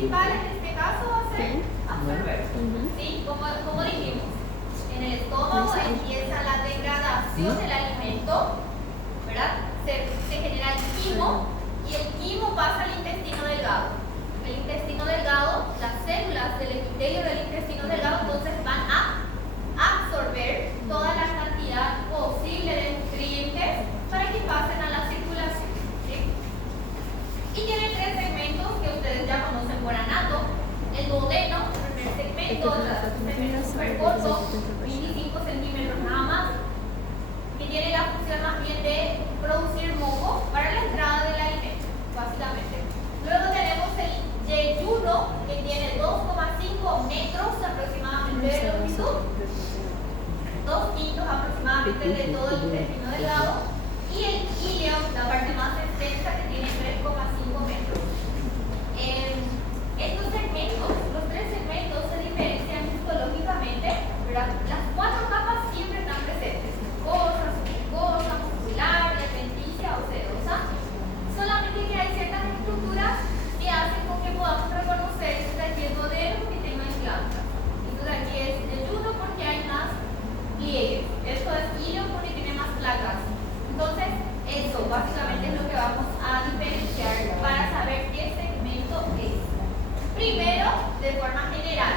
principal en este caso va a ser absorber. ¿Sí? Como dijimos, en el estómago empieza la degradación del alimento, ¿verdad? Se genera el quimo y el quimo pasa al intestino delgado. El intestino delgado, las células del epitelio del intestino delgado entonces van a absorber toda la cantidad posible de nutrientes para que pasen a la circulación. ¿Sí? Y tiene tres segmentos que ustedes ya conocen por anato. El duodeno, el primer segmento, un segmento súper corto, 25 centímetros nada más, que tiene la función más bien de producir moco para la entrada del alimento, básicamente. Luego tenemos el yeyuno, que tiene 2,5 metros aproximadamente de longitud, 2 quintos aproximadamente de todo el intestino delgado, y el ileo, la parte más extensa, que tiene 3,5 metros. Estos segmentos, los tres segmentos, se diferencian histológicamente, ¿verdad? Las cuatro capas siempre están presentes: mucosa, submucosa, muscular, adventicia o sedosa. Solamente que hay ciertas estructuras que hacen con que podamos reconocer si está lleno de lo que tenga en glándulas. Entonces aquí es yeyuno porque hay más pliegues. Esto es ileo porque tiene más placas. Entonces, eso básicamente es lo que vamos a diferenciar para saber qué segmento es. Primero, de forma general,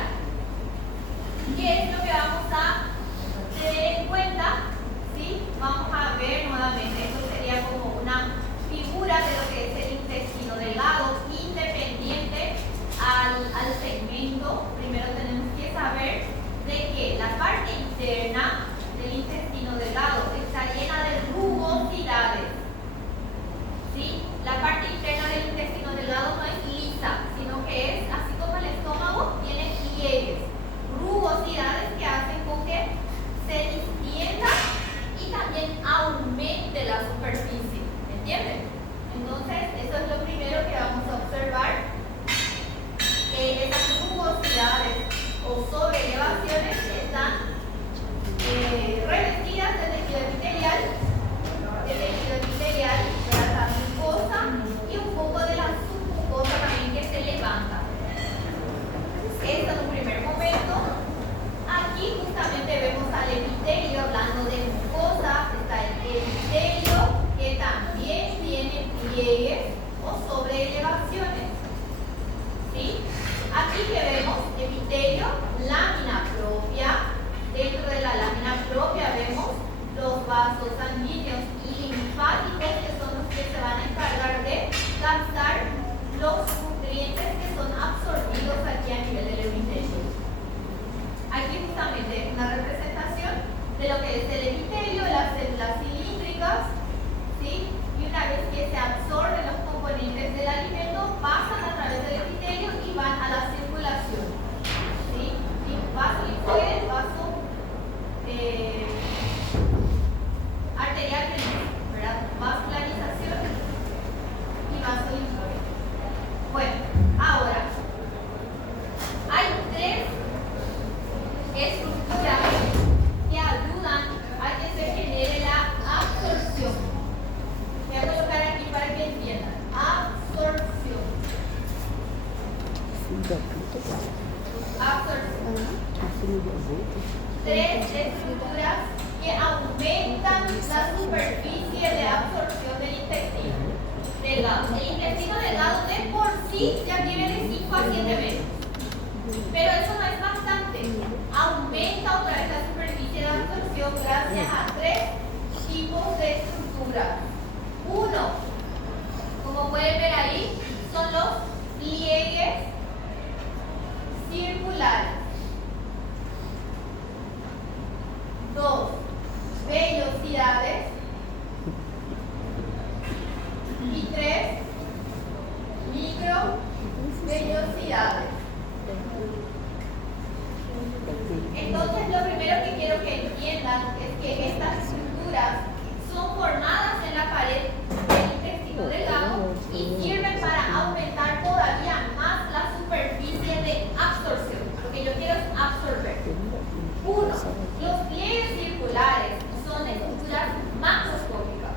¿qué es lo que vamos a tener en cuenta? ¿Sí? Vamos a ver nuevamente, esto sería como una figura de lo que es el intestino delgado, independiente al segmento. Primero tenemos que saber de que la parte interna del intestino delgado está llena de rugosidades. ¿Sí? La parte interna del intestino delgado no es lisa, sino que es, así como el estómago, tiene pliegues, rugosidades que hacen con que se distienda y también aumente la superficie. ¿Me entienden? Entonces, eso es lo primero que vamos a observar. Esas rugosidades o sobrelevaciones están revestidas de tejido epitelial, de la mucosa y un poco de la submucosa también que se levanta. Esto en un primer momento. Aquí justamente vemos al epitelio, hablando de mucosa, está el epitelio que también tiene pliegues o sobreelevaciones. ¿Sí? Aquí que vemos epitelio, lámina propia. Dentro de la lámina propia vemos los vasos sanguíneos y linfáticos, que son los que se van a encargar de captar los nutrientes que son absorbidos aquí a nivel del epitelio. Aquí justamente una representación de lo que es el epitelio, las células cilíndricas, ¿sí? Y una vez que se absorben los componentes del alimento, pasan a través del epitelio y van a la circulación. ¿Sí? Y vaso linfoide, vaso arterial, ¿verdad? Vascularización y vaso linfoide. Bueno, ahora hay tres estructuras que ayudan a que se genere la absorción. Voy a colocar aquí para que entiendan. Absorción. Tres estructuras que aumentan la superficie de absorción del intestino delgado. El intestino delgado de por sí ya tiene de 5 a 7 metros. Pero eso no es bastante. Aumenta otra vez la superficie de absorción gracias a tres tipos de estructuras. Uno, como pueden ver ahí, son los pliegues circulares. 2, vellosidades. Y 3, microvellosidades. Entonces, lo primero que quiero que entiendan es que estas estructuras son formadas en la pared del intestino delgado y sirven para aumentar todavía más la superficie de absorción. Lo que yo quiero es absorber. 1. Los pliegues circulares son estructuras macroscópicas.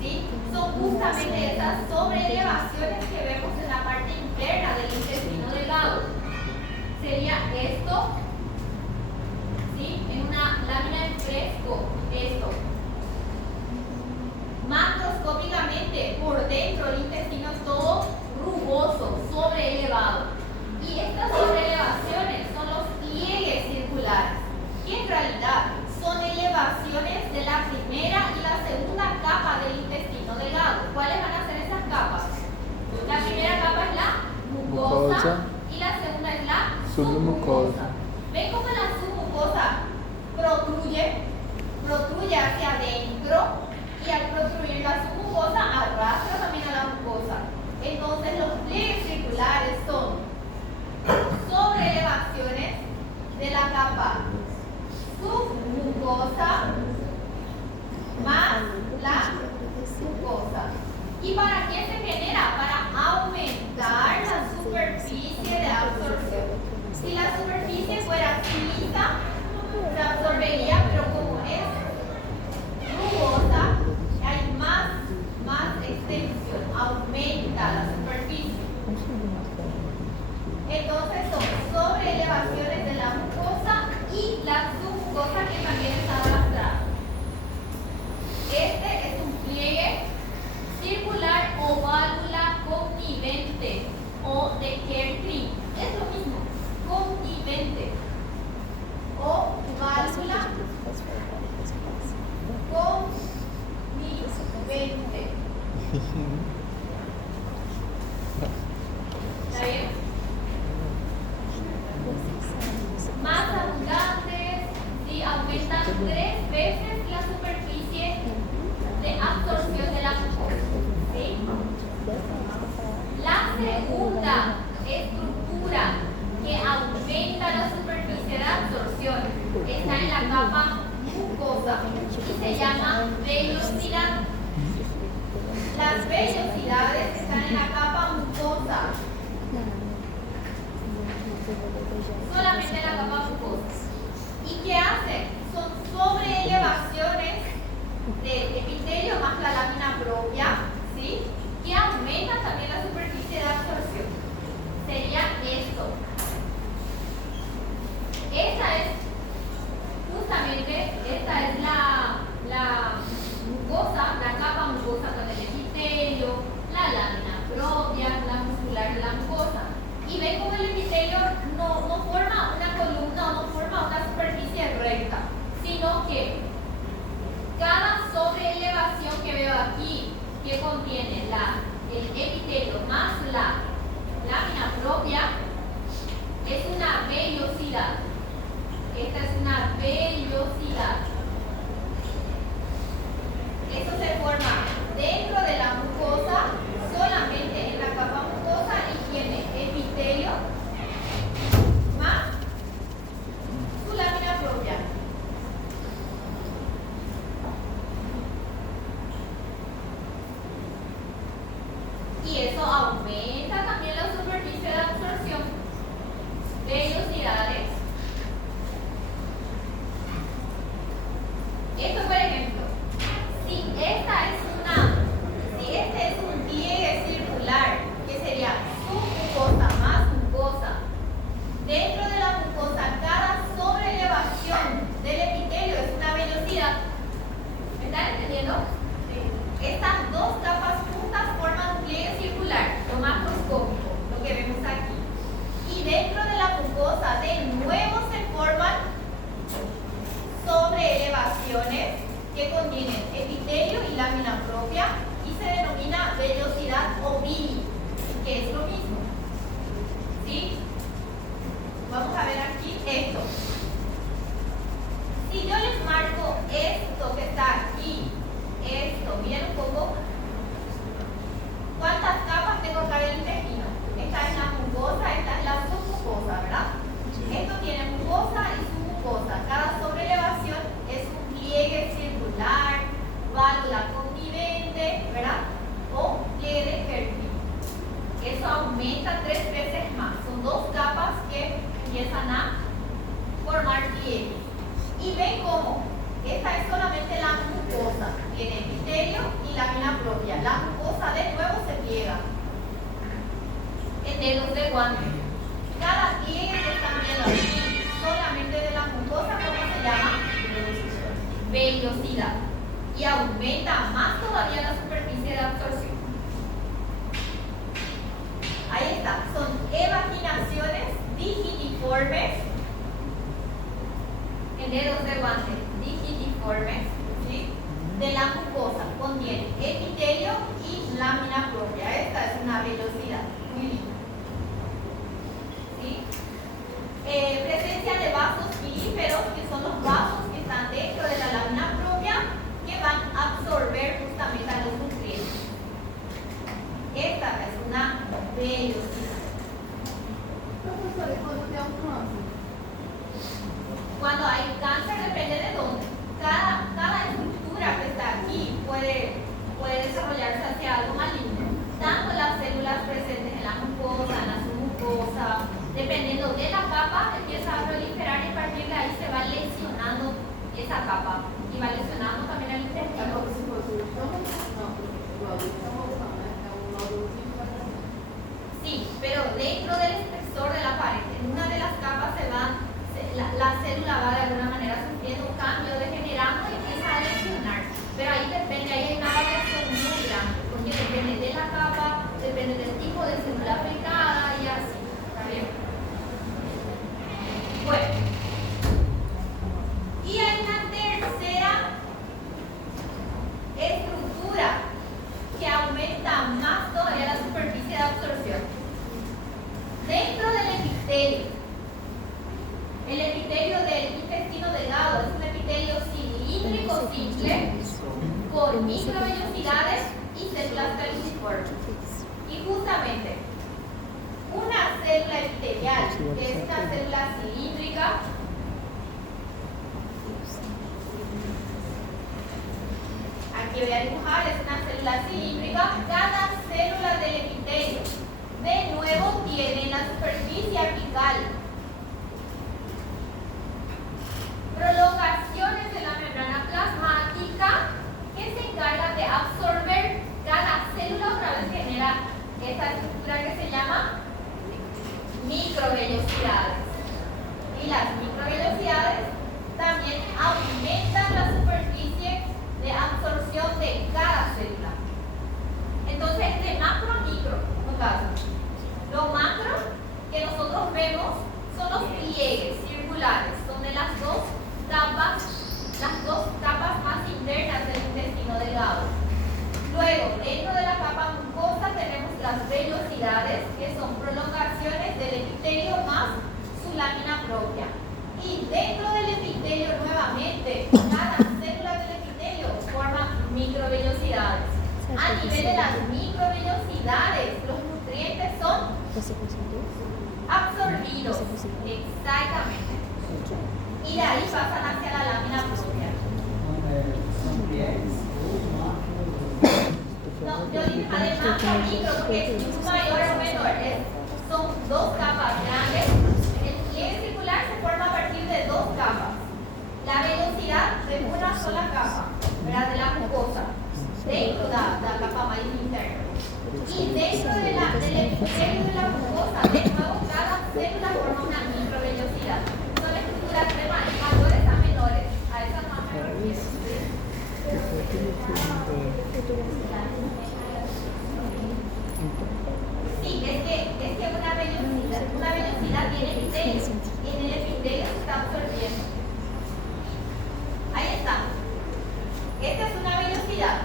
¿Sí? Son justamente esas sobreelevaciones que vemos en la parte interna del intestino y la segunda es la Submucosa. ¿Ven cómo la submucosa protruye hacia adentro? Y al protruir la submucosa arrastra también a la mucosa. Entonces los pliegues circulares son sobreelevaciones de la capa submucosa más la mucosa. ¿Y para qué se genera? Para aumentar la superficie de absorción. Si la superficie fuera lisa, se absorbería, pero como es rugosa, hay más extensión, aumenta la superficie. Entonces son sobreelevaciones de la mucosa y la submucosa que también está arrastrada. Este es un pliegue circular o válvula connivente o de Kerr-Tree. Es lo mismo, connivente o válvula connivente. ¿Está bien? Más abundantes, ¿sí? Aumentan 3 veces la superficie de absorción de la mucosa. ¿Sí? La segunda estructura que aumenta la superficie de absorción está en la capa mucosa y se llama vellosidad. Las vellosidades están en la capa mucosa. Solamente en la capa mucosa. ¿Y qué hacen? Son sobreelevaciones del epitelio más la lámina propia, ¿sí? Que aumentan también la superficie de absorción. Sería esto. Esta es la mucosa, la capa mucosa con el epitelio, la lámina propia, la muscular de la mucosa. Y ven cómo el epitelio no forma una columna o no forma una superficie recta, sino que cada sobreelevación que veo aquí, que contiene el epitelio más la lámina propia, es una vellosidad. Esta es una vellosidad. Eso se forma dentro de la mucosa, solamente en la capa mucosa, y tiene epitelio más su lámina propia. Y eso aumenta también la superficie de absorción. Vellosidades. Esto, por ejemplo, si este es un pliegue circular, que sería submucosa más mucosa, dentro de la mucosa cada sobreelevación del epitelio es una vellosidad. ¿Me están entendiendo? Sí. Estas dos capas juntas forman un pliegue circular, lo macroscópico, lo que vemos aquí. Y dentro de la mucosa de nuevo se forman sobreelevaciones que contienen epitelio y lámina propia y se denomina vellosidad o villi, que es lo mismo. ¿Sí? Vamos a ver aquí esto. Si yo les marco esto que está aquí, esto, miren un poco, ¿cuántas capas tengo acá del intestino? Esta es la mucosa, esta es la submucosa, ¿verdad? Esto tiene mucosa y submucosa. Cada sobreelevación es un pliegue circular, válvula connivente, ¿verdad? O pliegue de Kerr-Tree. Eso aumenta 3 veces más. Son 2 capas que empiezan a formar pliegues. Y ven cómo esta es solamente la mucosa. Tiene epitelio y lámina propia. La mucosa de nuevo se pliega en dedos de guante. Cada pliegue que están viendo aquí, solamente de la mucosa, ¿cómo se llama? Vellosidad. Y aumenta más todavía la superficie de absorción. Ahí está. Son evaginaciones digitiformes en dedos de guante. Digitiformes, ¿sí? De la mucosa. Contiene epitelio y lámina propia. Esta es una vellosidad. Muy linda. Cuando hay cáncer depende de dónde. Cada estructura que está aquí puede desarrollarse hacia algo maligno. Tanto las células presentes en la mucosa, en la submucosa, dependiendo de la capa, empieza a proliferar y a partir de ahí se va lesionando esa capa y va lesionando también el intestino. Sí, pero dentro del espesor de la pared, en una de las capas la célula va de alguna manera sufriendo un cambio, degenerando y empieza a lesionar. Pero ahí depende, ahí hay una variación muy grande, porque depende de la capa, depende del tipo de célula aplicada y así. ¿Está bien? Bueno. Y hay una tercera estructura que aumenta más todavía la superficie de absorción. Dentro del epitelio, el epitelio del intestino delgado es un epitelio cilíndrico simple con microvellosidades y células caliciformes. Y justamente una célula epitelial, que es una célula cilíndrica, aquí voy a dibujar, es una célula cilíndrica. Cada célula del epitelio de nuevo tiene la superficie apical prolongaciones de la membrana plasmática que se encargan de absorber. Cada célula otra vez genera esta estructura que se llama microvellosidades. Y las microvellosidades también aumentan la superficie de absorción de cada célula. Entonces, de macro a micro, no caso. Lo macro que nosotros vemos son los pliegues circulares, son de las dos capas más internas del intestino delgado. Luego, dentro de la capa mucosa tenemos las vellosidades, que son prolongaciones del epitelio más su lámina propia. Y dentro del epitelio, nuevamente, cada célula del epitelio forma microvellosidades. A nivel de las microvellosidades, los nutrientes son absorbidos. Exactamente. Y de ahí pasan hacia la lámina propia. No, yo dije además con micro, porque es mayor o menor. Son dos capas grandes. El pliegue circular se forma a partir de dos capas. La velocidad de una sola capa, ¿verdad? De la mucosa, dentro de la capa más interna. Y dentro del epitelio de la mucosa, de nuevo, cada célula forma una microvellosidad. Son estructuras de mayores a menores, a esas más menores. Sí, es que una velocidad tiene epitelio y en el epitelio se está absorbiendo. Ahí está. Esta es una velocidad.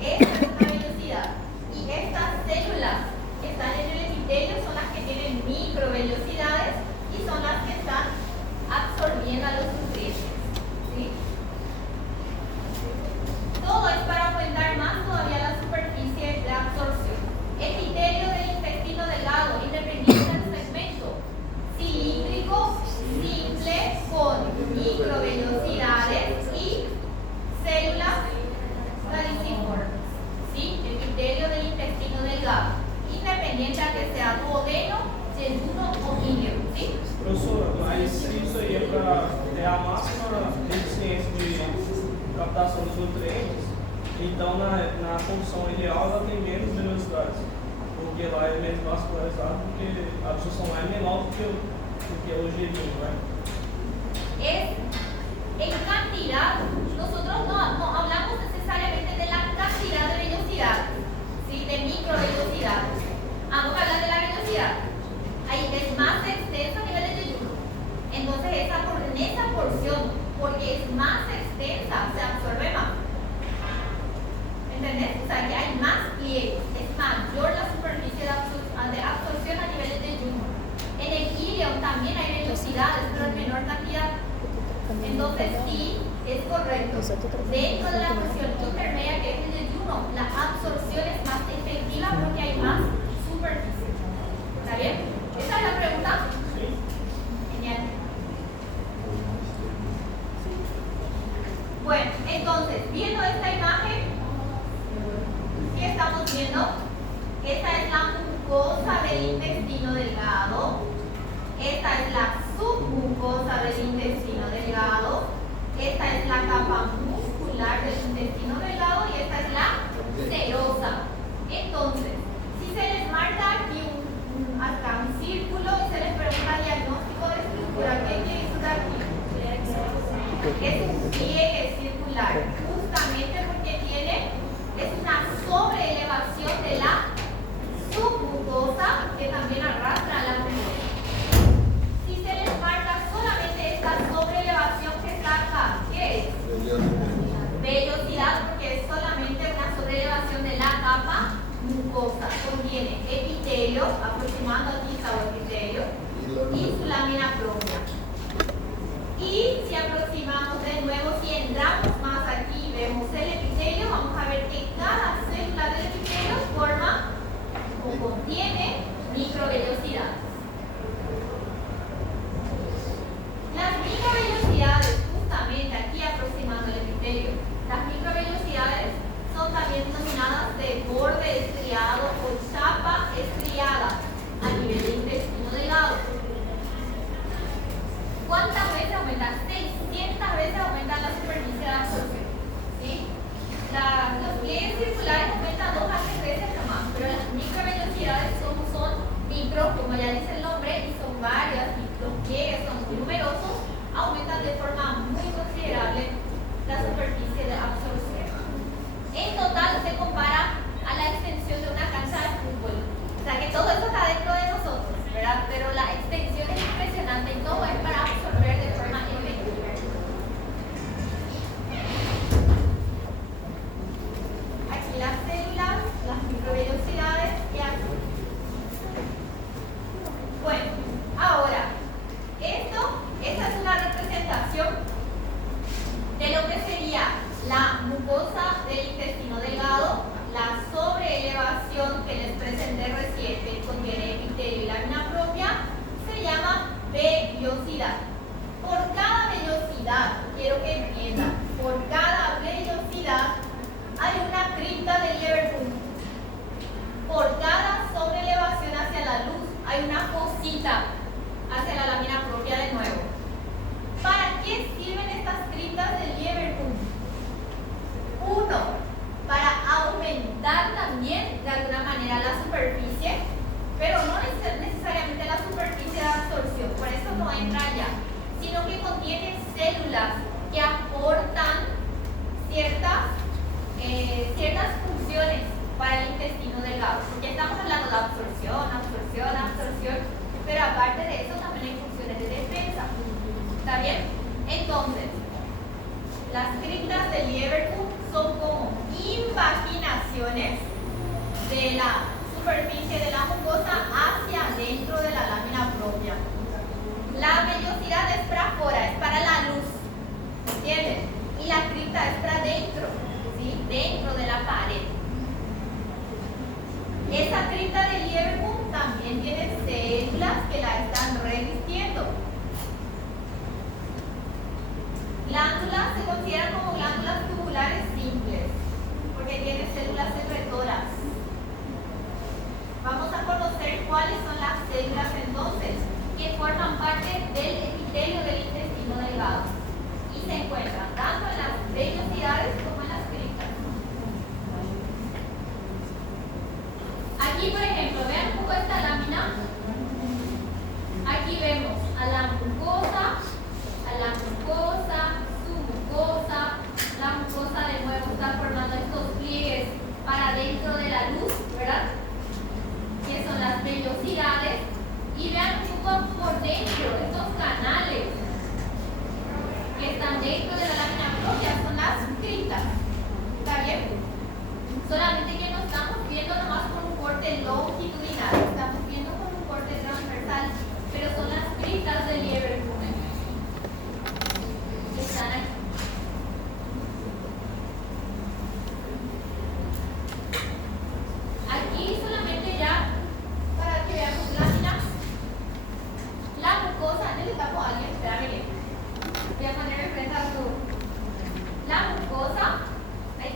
Esta es una velocidad. Y estas células que están en el epitelio son las que tienen microvellosidades y son las que están absorbiendo a los nutrientes. ¿Sí? Todo es para aumentar más todavía la superficie de absorción. Epitelio del intestino delgado, independiente del segmento. Cilíndrico, simple, con microvellosidades y células caliciformes. ¿Sí? Epitelio del intestino delgado, independiente a que sea duodeno, yejuno o íleo. ¿Sí? Professora, mas se isso aí é para ter a máxima eficiência de captação dos nutrientes, então na função ideal ela tem menos velocidades, porque lá é menos vascularizado, porque a absorção lá é menor do que o jejum, né? En cantidad, nosotros no hablamos necesariamente de la cantidad de velocidades, ¿sí? De microvelocidades. Vamos a hablar de la velocidad. Ahí es más extensa a nivel de yeyuno. Entonces en esa porción, porque es más extensa, se absorbe más. ¿Entendés? O sea que hay más pliegues, es mayor la superficie de absorción a nivel de yeyuno. En el íleon también hay velocidades, pero en menor cantidad. Entonces sí, es correcto. Dentro de la porción intermedia que es el yeyuno, la absorción es más efectiva porque hay más superficie. ¿Está bien? ¿Esa es la pregunta? Sim. Entonces, viendo esta imagen, ¿qué estamos viendo? Esta es la mucosa del intestino delgado. Esta es la submucosa del intestino delgado. Esta es la capa muscular del intestino delgado y esta es la serosa. Entonces, si se les marca aquí acá un círculo y se les pregunta diagnóstico de estructura, ¿qué quiere decir aquí? Es un pliegue circular, justamente porque es una sobreelevación de la submucosa que también arrastra la mucosa. Si se les marca solamente esta sobreelevación que está acá, ¿qué es? Vellosidad, porque es solamente una sobreelevación de la capa mucosa. Contiene epitelio, aproximando aquí está el epitelio, y su lámina propia. Y si aproximamos de nuevo, si entramos más aquí, vemos el epitelio, vamos a ver que cada célula del epitelio forma o contiene microvellosidades. Las microvellosidades, justamente aquí aproximando el epitelio, las microvellosidades son también denominadas de borde estriado o chapa estriada a nivel del intestino delgado. ¿Cuántas veces aumenta? 600 veces aumenta la superficie de absorción. ¿Sí? Los pliegues circulares aumentan 2 a 3 veces nomás, pero las microvellosidades son micro, como ya dice el nombre, y son varias, y los pliegues son muy numerosos, aumentan de forma muy considerable la superficie de absorción. En total se compara a la extensión de una cancha de fútbol. O sea que todo eso está dentro de nosotros, ¿verdad? Pero la extensión es impresionante y todo es para absorber de forma efectiva. Aquí las células, las microvellosidades y aquí. Bueno, ahora, esta es una representación de lo que sería la mucosa del intestino delgado, la sobreelevación que les presenté recién, que contiene epitelio y lámina propia, se llama vellosidad. Por cada vellosidad, quiero que entiendan, por cada vellosidad hay una cripta de Lieberkühn. Por cada sobreelevación hacia la luz hay una fosita hacia la lámina propia de nuevo. ¿Para qué sirven estas criptas de Lieberkühn? Uno, para aumentar también de alguna manera la superficie, pero no necesariamente la superficie de absorción, por eso no entra allá, sino que contiene células que aportan ciertas funciones para el intestino delgado, porque estamos hablando de absorción, pero aparte de eso también hay funciones de defensa. ¿Está bien? Entonces, las criptas de Lieberkühn son como invaginaciones de la superficie de la mucosa hacia adentro de la lámina propia. La vellosidad es para afuera, es para la luz, ¿entienden? Y la cripta es para adentro, ¿sí? Dentro de la pared. Esa cripta de Lieberkühn también tiene células que la están revistiendo. Glándulas se consideran como glándulas tubulares simples, porque tienen células secretoras. Vamos a conocer cuáles son las células entonces que forman parte del epitelio del intestino delgado y se encuentran tanto en las vellosidades como en las criptas. Aquí, por ejemplo, vean un poco esta lámina. Aquí vemos a la mucosa, su mucosa. La mucosa de nuevo está formando estos pliegues para dentro de la luz, ¿verdad? Que son las vellosidades. Y vean un poco por dentro, estos canales que están dentro de la lámina propia son las criptas. ¿Está bien? Solamente que no estamos viendo nomás con un corte longitudinal, estamos viendo con un corte transversal, pero son las criptas de Lieberkühn. Están aquí. Aquí solamente ya para que veamos láminas. La mucosa, ¿no le tapo a alguien? Espérame. Voy a poner enfrente a todo. La mucosa mucosa, ay.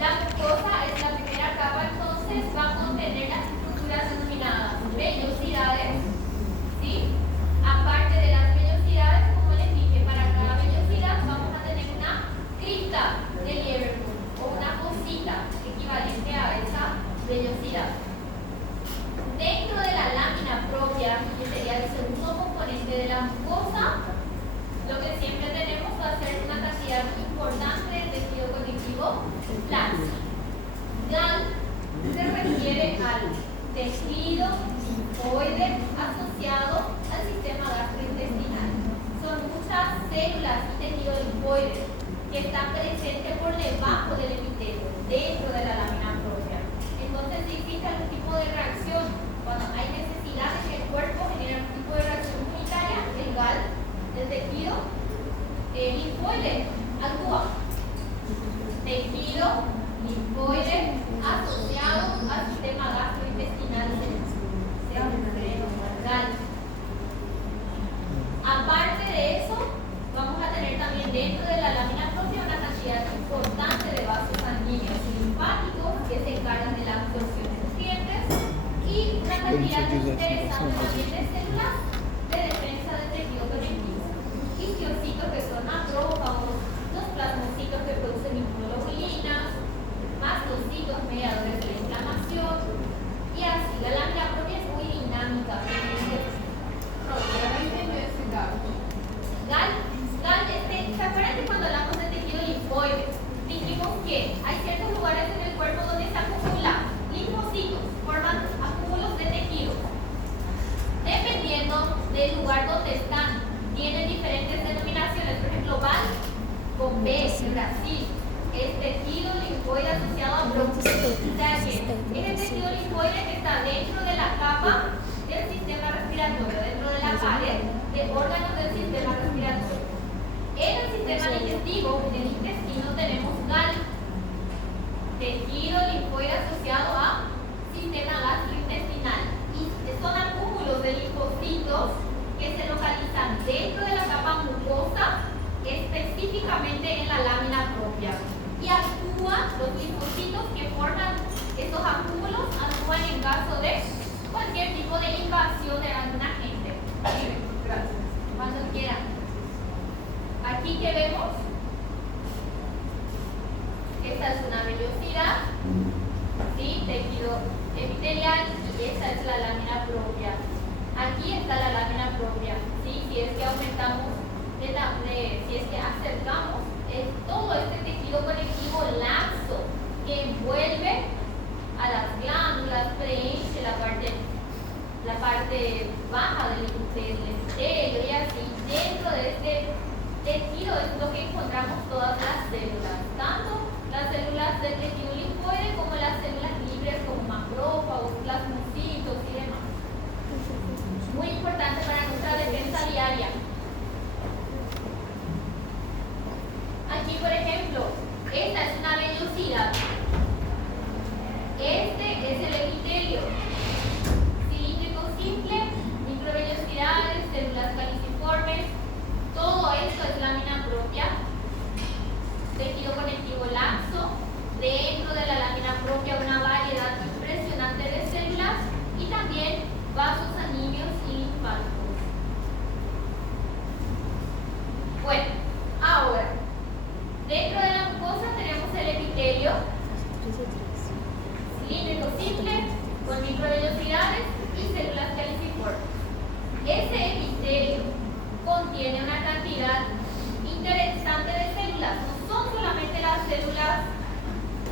La mucosa es la primera capa, entonces va a contener las estructuras denominadas vellosidades, ¿sí? Aparte de las vellosidades, como les dije, para cada vellosidad vamos a tener una cripta de Liverpool o una cosita equivalente a esa vellosidad. Dentro de la lámina propia, que sería el segundo componente de la mucosa, lo que siempre tenemos va a ser una cantidad importante de tejido conectivo laxo. GAL se refiere al tejido linfoide asociado al sistema gastrointestinal. Son muchas células y tejido linfoide que están presentes por debajo del epitelio, dentro de la lámina propia. Entonces, si existe algún tipo de reacción, cuando hay necesidad de que el cuerpo genere algún tipo de reacción inmunitaria, el GAL, el tejido linfoide, actúa. Tejido linfoide asociado al sistema gastrointestinal, GAL. Aparte de eso, vamos a tener también dentro de la lámina propia una cantidad importante de vasos sanguíneos y linfáticos que se encargan de la absorción de nutrientes y una cantidad interesante también de células de defensa del tejido conectivo. Histiocytos que son macrófagos, los plasmocitos que producen inmunoglobulinas, mastocitos mediadores de la inflamación y así. La lámina propia es muy dinámica. ¿Se acuerdan que cuando hablamos de tejido linfoide dijimos que hay ciertos lugares en el cuerpo donde se acumulan linfocitos, forman acúmulos de tejido? Dependiendo del lugar donde están, tienen diferentes denominaciones. Por ejemplo, VAL con B en Brasil es tejido linfoide asociado a bronquitis. O sea que es el tejido linfoide que está dentro de la capa del sistema respiratorio, dentro de la pared de órganos del sistema respiratorio. En el sistema digestivo, en el intestino, tenemos GAL, tejido linfoide asociado a sistema gastrointestinal. Y son acúmulos de linfocitos que se localizan dentro de la capa mucosa, específicamente en la lámina propia. Y actúan los linfocitos que forman estos acúmulos, actúan en caso de cualquier tipo de invasión de algún agente. Gracias. Cuando quieran. Aquí que vemos, esta es una vellosidad, ¿sí? Tejido epitelial, y esta es la lámina propia. Aquí está la lámina propia, ¿sí? Si es que aumentamos, si es que acercamos, es todo este tejido conectivo laxo que envuelve a las glándulas, preenche la parte baja del epitelio y así. Dentro de este tejido es lo que encontramos todas las células, tanto las células del tejido linfoide como las células libres como macrófagos, plasmocitos y demás. Muy importante para nuestra defensa diaria. Aquí, por ejemplo, esta es una vellosidad. Este es el epitelio. Cilíndrico simple, microvellosidades, células caliciformes. Todo esto es lámina propia. Tejido conectivo laxo. Dentro de la lámina propia una variedad impresionante de células y también vasos sanguíneos y linfáticos. Bueno, ahora, dentro de la mucosa tenemos el epitelio cilíndrico simple con microvellosidades y células caliciformes. Ese epitelio contiene una cantidad interesante de células. No son solamente las células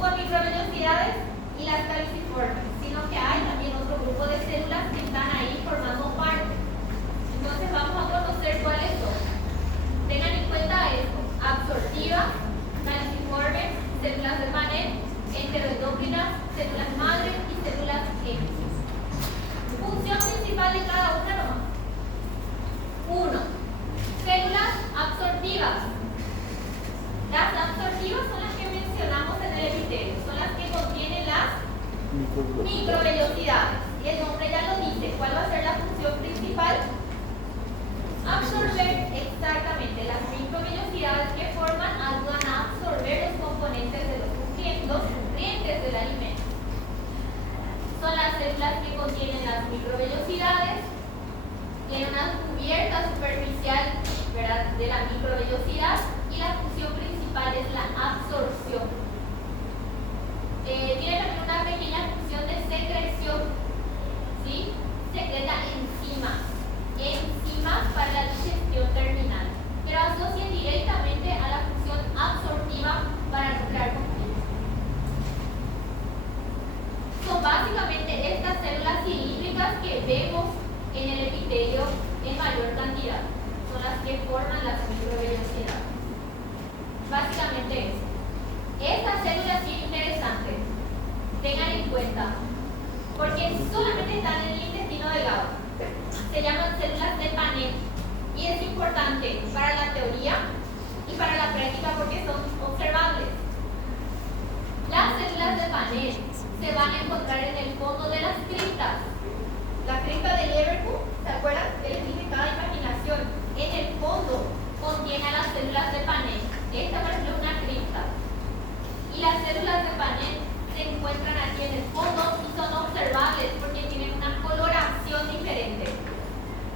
con microvellosidades y las caliciformes, sino que hay también otro grupo de células que están ahí formando parte. Entonces vamos a conocer cuáles son. Tengan en cuenta esto: absortivas, caliciformes, células de Panet, enteroendocrinas, células madre y células X. Función principal de cada una nomás. 1. Células absortivas. Las absortivas son las que mencionamos en el epitelio, son las que contienen las microvellosidades. Y el nombre ya lo dice. ¿Cuál va a ser la función principal? Absorber exactamente las microvellosidades macrovellosidades, tiene una cubierta superficial, ¿verdad?, de la microvellosidad, y la función principal es la absorción. Tiene también una pequeña función de secreción, ¿sí? Secreta enzimas para la digestión terminal, pero asocia directamente a la función absortiva para no crear conflicto. Son básicamente estas células cilíndricas que vemos en el epitelio en mayor cantidad, son las que forman las microvellosidades. Básicamente eso. Estas células sí interesantes, tengan en cuenta, porque solamente están en el intestino delgado. Se llaman células de Paneth y es importante para la teoría y para la práctica porque son observables. Las células de Paneth se van a encontrar en el fondo de las criptas. La cripta de Liverpool, ¿se acuerdan? Que les dije cada imaginación. En el fondo contiene a las células de Paneth. Esta, por ejemplo, es una cripta. Y las células de Paneth se encuentran aquí en el fondo y son observables porque tienen una coloración diferente.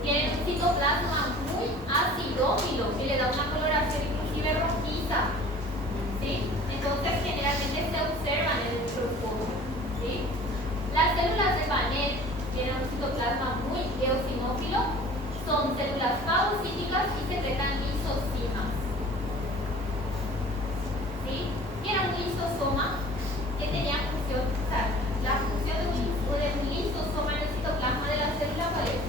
Tienen un citoplasma muy acidófilo que le da una coloración inclusive rojiza, ¿sí? Entonces generalmente se observan en el microscopio, ¿sí? Las células de Paneth tienen un citoplasma muy eosinófilo, son células fagocíticas y secretan lisosimas, ¿sí? Y era un lisosoma que tenía función, o sea, la función de un lisosoma en el citoplasma de la célula, ¿cuál es?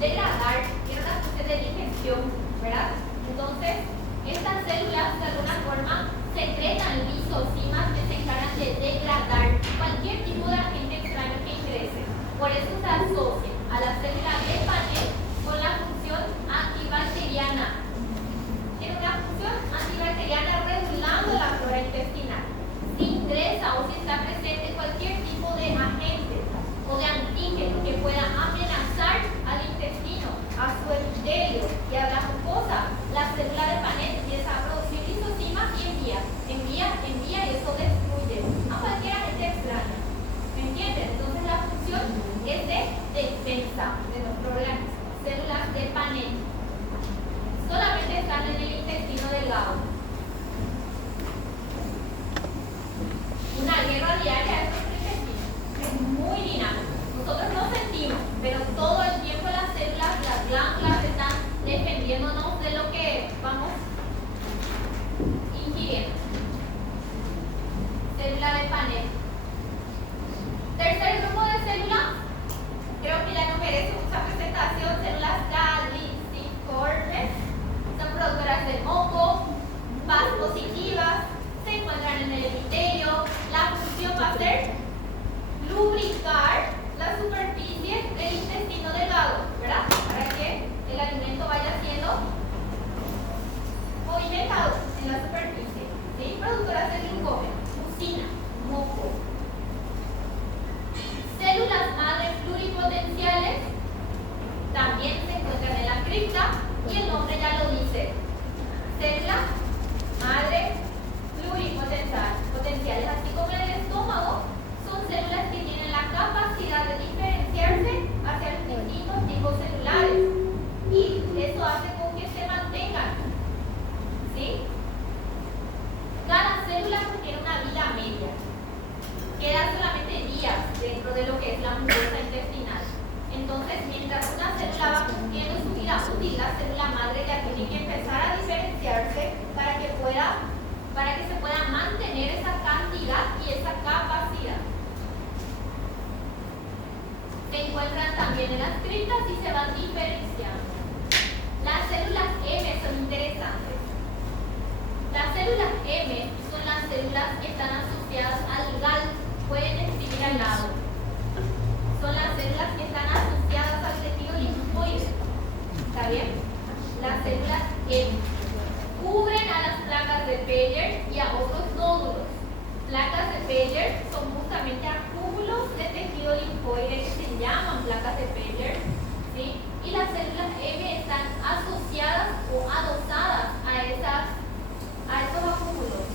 Degradar, tiene una función de digestión, ¿verdad? Entonces, estas células de alguna forma secretan lisosimas que se encargan de degradar cualquier tipo de agente extraño que ingrese. Por eso se asocia a la célula de Paneth con la función antibacteriana. Tiene una función antibacteriana regulando la flora intestinal. Si ingresa o si está presente cualquier tipo de agente o de antígeno que pueda amenazar al intestino, a su epitelio y a la mucosa, la célula de Paneth empieza a producir lisosimas y envía y eso destruye a cualquier agente extraño. ¿Me entienden? Entonces la función es de defensa de nuestro organismo. Células de Paneth solamente están en el intestino delgado. Una guerra diaria de nuestro intestino es muy dinámico. Nosotros no sentimos, pero todo el tiempo las células, las glándulas están defendiéndonos de lo que vamos ingiriendo. Célula de Paneth. Tercer grupo de células, creo que ya no merece mucha presentación, células galiciformes, son productoras de moco, PAS positivas, se encuentran en el epitelio. La función va a ser lubricar la superficie del intestino delgado, ¿verdad? Para que el alimento vaya siendo movimentado en la superficie, ¿sí? Productoras de glucógeno, mucina, moco. Células madre pluripotenciales también se encuentran en la cripta y el nombre ya lo dice. Células madre pluripotenciales, así como en el estómago, son células que tienen la capacidad de diferenciarse hacia los distintos tipos celulares y eso hace con que se mantengan, ¿sí? Cada célula tiene una vida media. Quedan solamente días dentro de lo que es la mucosa intestinal. Entonces, mientras una célula va cumpliendo su vida útil, la célula madre ya tiene que empezar a diferenciarse para que se pueda mantener esa cantidad y esa capacidad. Se encuentran también en las criptas y se van diferenciando. Las células M son interesantes. Las células M son las células que están asociadas al GAL. Pueden escribir al lado. Son las células que están asociadas al tejido linfoide. ¿Está bien? Las células M cubren a las placas de Peyer y a otros nódulos. Placas de Peyer son justamente acúmulos de tejido linfoide que se llaman placas de Peyer, ¿sí? Y las células M están asociadas o adosadas a esos acúmulos.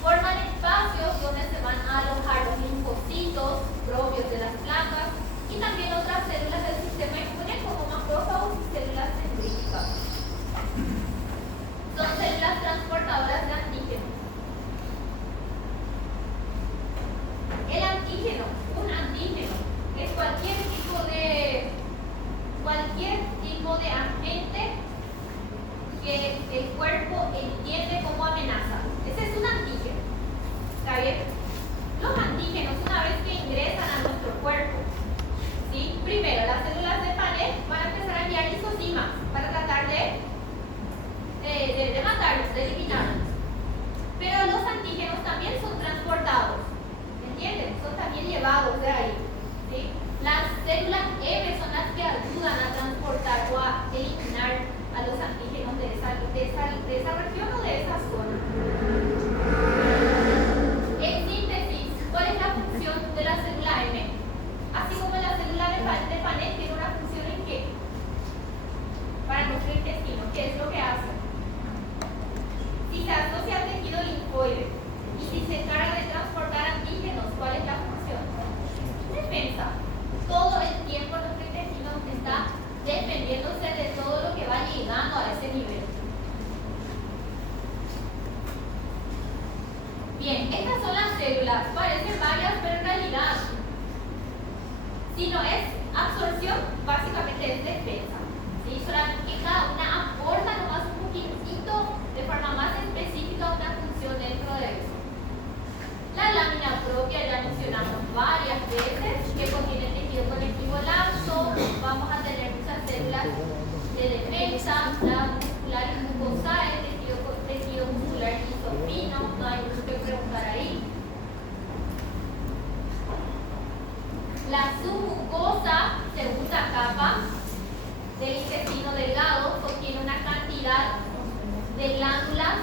Forman espacios donde se van a alojar los linfocitos, de ahí. ¿Sí? Las células M son las que ayudan a transportar o a eliminar a los antígenos de esa región o de esa zona. En síntesis, ¿cuál es la función de la célula M? Así como la célula de Paneth tiene una función en qué? Para nuestro intestino, ¿qué es lo que hace? Si se asocia al tejido linfoide y si se encarga de transportar antígenos, ¿cuál es la función? Defensa. Todo el tiempo nuestro intestino está defendiéndose de todo lo que va llegando a ese nivel. Bien, estas son las células. Parecen varias, pero en realidad, si no es absorción, básicamente es defensa. ¿Sí? Solamente que cada una aporta nomás un poquitito de forma más específica una función dentro de eso. La lámina propia ya mencionamos varias veces que contiene el tejido conectivo laxo. Vamos a tener muchas células de defensa, la muscular y mucosa, el tejido muscular lisofino, no hay mucho que preguntar ahí. La submucosa, segunda capa del intestino delgado, contiene una cantidad de glándulas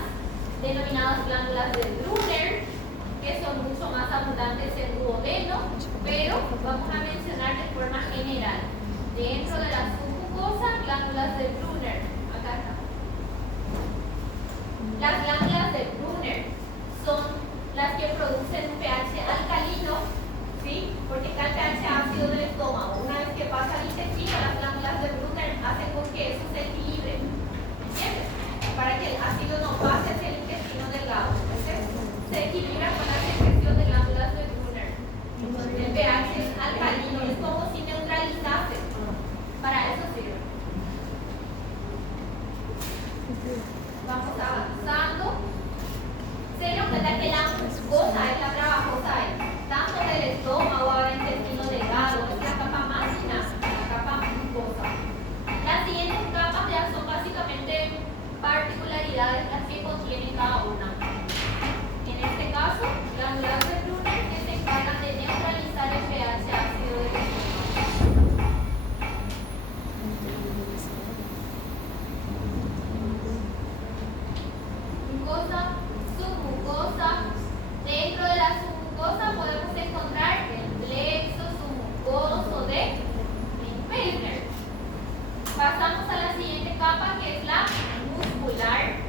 denominadas glándulas de Brunner, que son mucho más abundantes en duodeno, pero vamos a mencionar de forma general. Dentro de la submucosa, glándulas de Brunner. Acá está. Las glándulas de Brunner son las que producen un pH alcalino, ¿sí? Porque está el pH ácido del estómago. Una vez que pasa al intestino, las glándulas de Brunner hacen con que eso se equilibre. ¿Entiendes? Para que el ácido no pase hacia el intestino delgado. Se equilibra con la secreción de glándulas de Brunner. El pH es alcalino, es como si neutralizase. Para eso sirve. Vamos avanzando. Se dieron cuenta que la mucosa es la trabajosa ahí, tanto del estómago, ahora intestino delgado, es la capa más fina, la capa mucosa. Las siguientes capas ya son básicamente particularidades las que contienen cada una. En este caso, glándulas de Brunner que se encargan de neutralizar el pH ácido del estómago. Mucosa, submucosa. Dentro de la submucosa podemos encontrar el plexo submucoso de Meissner. Pasamos a la siguiente capa, que es la muscular.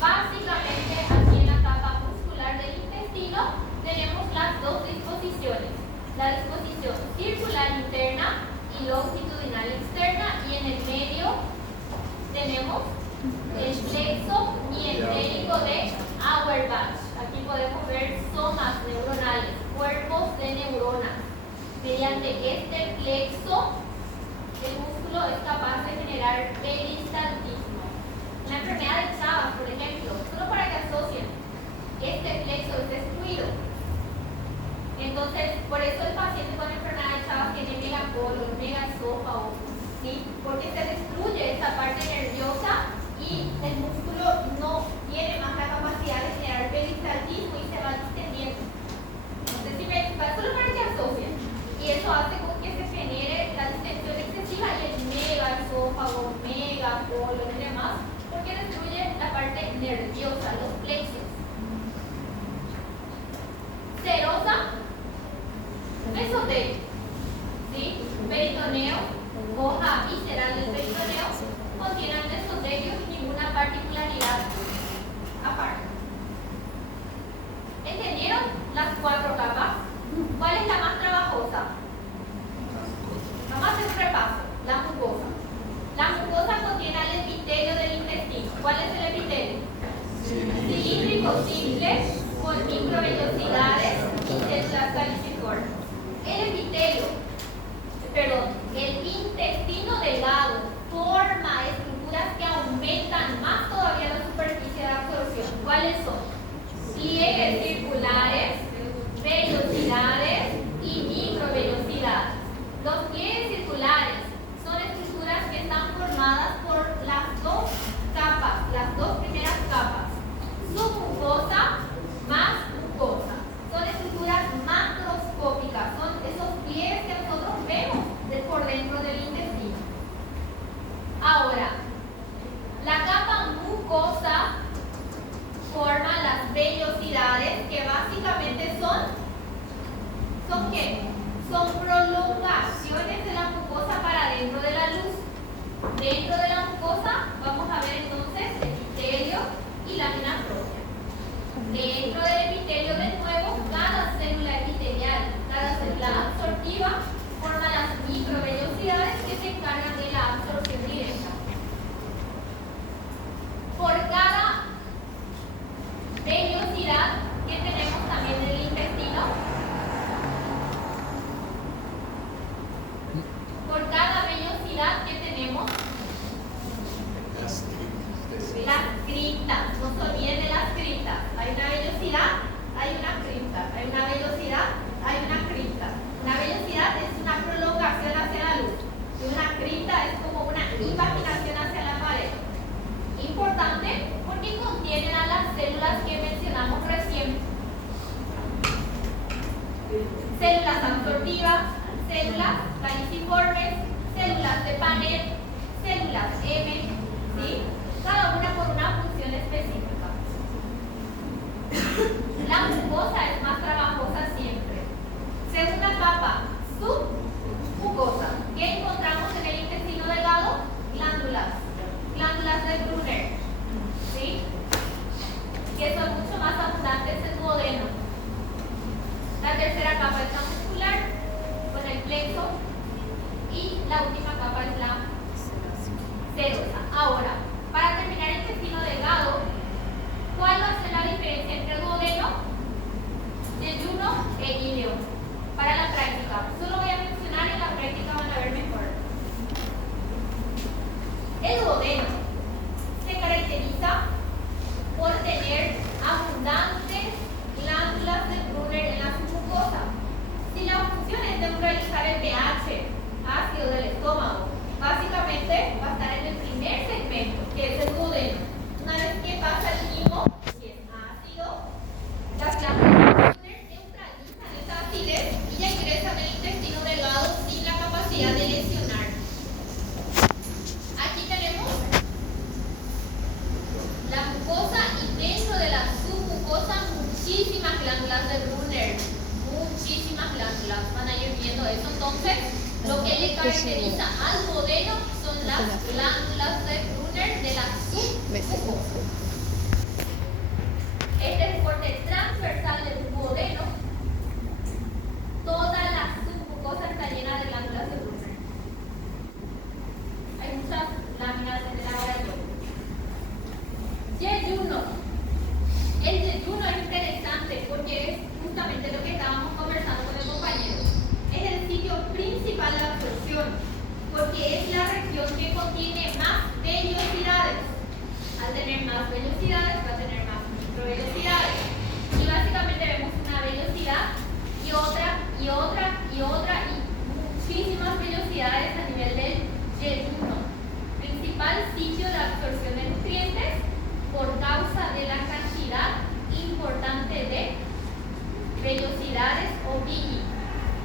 Básicamente, aquí en la capa muscular del intestino tenemos las dos disposiciones. La disposición circular interna y longitudinal externa, y en el medio tenemos el plexo mientérico de Auerbach. Aquí podemos ver somas neuronales, cuerpos de neuronas. Mediante este plexo, el músculo es capaz de generar peristaltismo. La enfermedad de Chagas, por ejemplo, solo para que asocien, este plexo es destruido. Entonces, por eso el paciente con enfermedad de Chagas tiene megacolon, megaesófago, ¿sí? Porque se destruye esta parte nerviosa y el músculo no tiene más la capacidad de generar peristaltismo y se va distendiendo. No sé si me explico, solo para que asocien. Y eso hace con que se genere la distensión excesiva y el megaesófago, megacolon y demás, porque destruye la parte nerviosa, los plexos. Serosa, mesotelio, ¿sí? Peritoneo, hoja visceral del peritoneo, contiene el mesotelio y ninguna particularidad aparte. ¿Entendieron las cuatro capas? ¿Cuál es ¿Son qué? Son prolongaciones de la mucosa para dentro de la luz. Dentro de la mucosa vamos a ver entonces epitelio y lámina propia. Dentro del epitelio de nuevo, cada célula epitelial, cada célula absortiva forma las microvellosidades que se encargan de la absorción directa. Por cada vellosidad que tenemos también en el intestino, por cada vellosidad que tenemos, las criptas, no se olviden de las criptas. Hay una vellosidad, hay una cripta. Hay una vellosidad, hay una cripta. Una vellosidad es una prolongación hacia la luz. Y una cripta es como una impaginación hacia la pared. Importante porque contienen a las células que mencionamos recién. Células absortivas, células caliciformes, células de Paneth, células M, ¿sí? Cada una por una función específica. La mucosa es más trabajosa siempre. Segunda capa, submucosa. ¿Qué encontramos en el intestino delgado? Glándulas de Brunner, ¿sí? Que son mucho más abundantes en duodeno. La tercera capa es la muscular, con el plexo, y la última capa es la serosa. Ahora, para terminar el intestino delgado, ¿cuál va a ser la diferencia entre duodeno, yeyuno e íleo? Para la práctica, solo voy a mencionar y en la práctica van a ver mejor. El duodeno se caracteriza por tener abundantes glándulas de Brunner en la submucosa. Si la función es neutralizar el pH ácido del estómago, básicamente va a estar en el primer segmento, que es el duodeno. Una vez que pasa el limo, si es ácido, las glándulas de Brunner neutralizan esa acidez y ya ingresan en el intestino delgado sin la capacidad de lesionar. Aquí tenemos la mucosa y dentro de la submucosa muchísimas glándulas de Brunner. Muchísimas glándulas. Van a ir viendo eso. Entonces, lo que le caracteriza al duodeno son las glándulas de Brunner de la submucosa. Este es el corte transversal del duodeno. Toda la submucosa está llena de glándulas de Brunner. Hay muchas láminas en el laboratorio. Yeyuno. El yeyuno es interesante porque es justamente lo que estábamos conversando con el compañero. Es el sitio principal de absorción porque es la región que contiene más vellosidades. Al tener más vellosidades va a tener más microvellosidades. Y básicamente vemos una vellosidad y otra y otra y otra y muchísimas vellosidades a nivel del yeyuno. Principal sitio de absorción de nutrientes por causa de la cantidad importante de vellosidades o villi,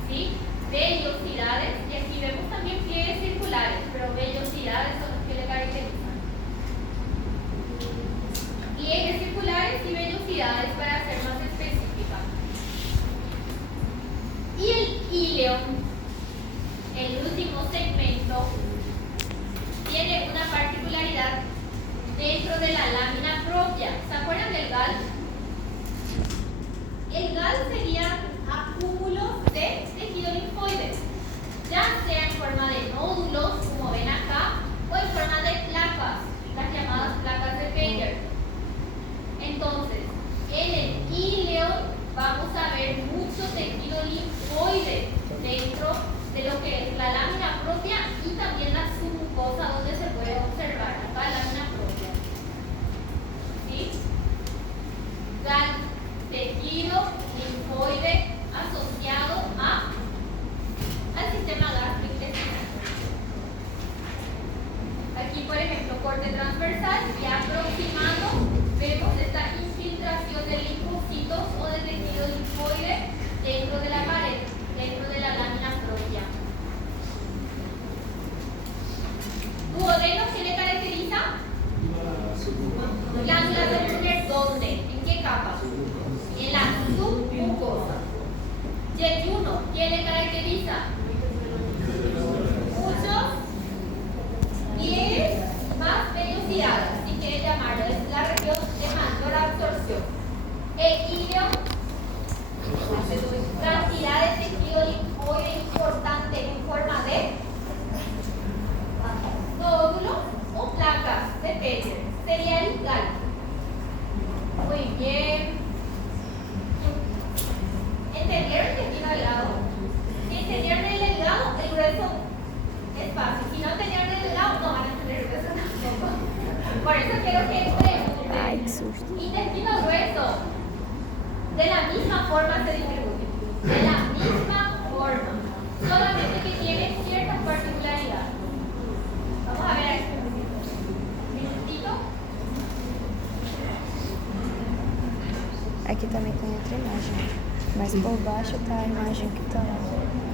¿sí? Vellosidades, y aquí vemos también pliegues circulares, pero vellosidades son los que le caracterizan. Pliegues circulares y vellosidades para ser más específica. Y el íleon, el último segmento, tiene una particularidad dentro de la lámina propia. ¿Se acuerdan del GAL? El GAL sería acúmulos de tejido linfoide, ya sea en forma de nódulos, como ven acá, o en forma de placas, las llamadas placas de Payer. Entonces, en el íleon vamos a ver mucho tejido linfoide dentro de lo que es la lámina propia y también la submucosa, donde se puede observar acá la lámina propia. ¿Sí? Tejido linfoide asociado al sistema gastrointestinal. Aquí, por ejemplo, corte transversal y aproximado, vemos esta infiltración de linfocitos o de tejido linfoide dentro de la pared, dentro de la lámina propia. ¿Duodeno qué le caracteriza? Glándulas de Brunner, ¿dónde? ¿En qué capa? En la submucosa. Yeyuno, ¿Qué le caracteriza? Muchos y más velocidad, si quiere llamarlo, es la región de mayor absorción. El hilo, cantidad de tejido linfoide importante en forma de nódulos o placas, depende, sería el hígado. Muy bien. ¿Entendieron el intestino delgado? Si entendieron el delgado, el grueso es fácil. Si no entendieron el delgado, no van a entender el grueso tampoco. Por eso quiero que pregunten. Intestino grueso, de la misma forma se distribuye. De la misma forma. Solamente que tiene cierta particularidad. Vamos a ver aquí. Minutito. Aqui também tem outra imagem, mas por baixo está a imagem que está lá.